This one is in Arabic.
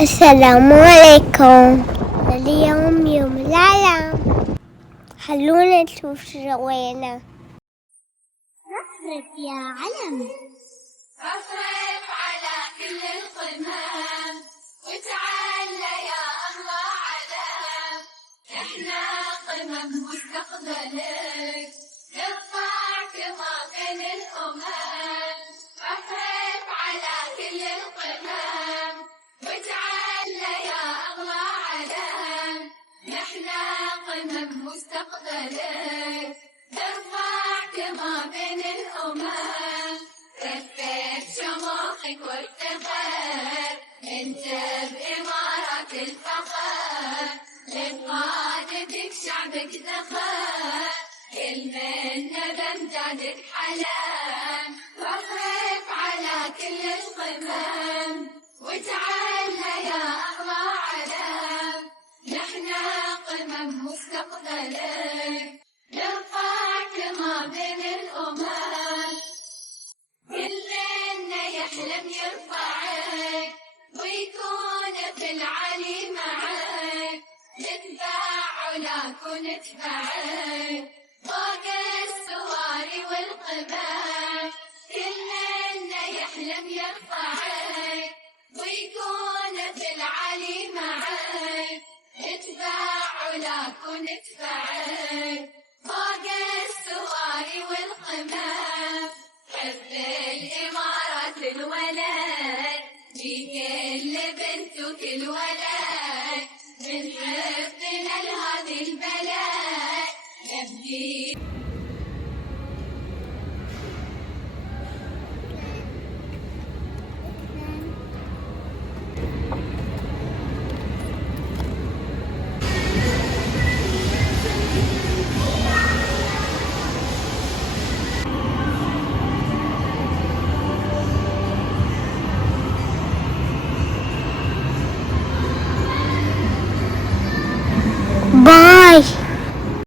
السلام عليكم. اليوم يوم العالم، خلونا نشوف شوينا. رفرف يا علم، رفرف على كل القمم، وتعالى يا الله علم. احنا قمم مستقبلك، نرفع كما بين الأمم. رفرف على كل القمم، وتعالى يا الله علم. احنا قمم مستقبلك، نرفع كما بين الأمم. رفرف شموخك وافتخر، انت بإمارات الفخر. لقادتك شعبك ذخر، كل منا بامجادك حلم. رفرف على كل القمم، وتعالى يا الله علم. نحنا قمم مستقبلك، نرفع كما بين الأمم. كل منا يحلم يرفعك، ويكون في العلي معك. نتبع علاك ونتبعك، فوق السواري والقمم. كل منا يحلم يرفعك، ويكون في العلي معك. نتبع علاك ونتبعك، فوق السواري والقمم. حب الإمارات الولد، بكل بنت وكل ولد. من حبنا لهذه البلد نبدي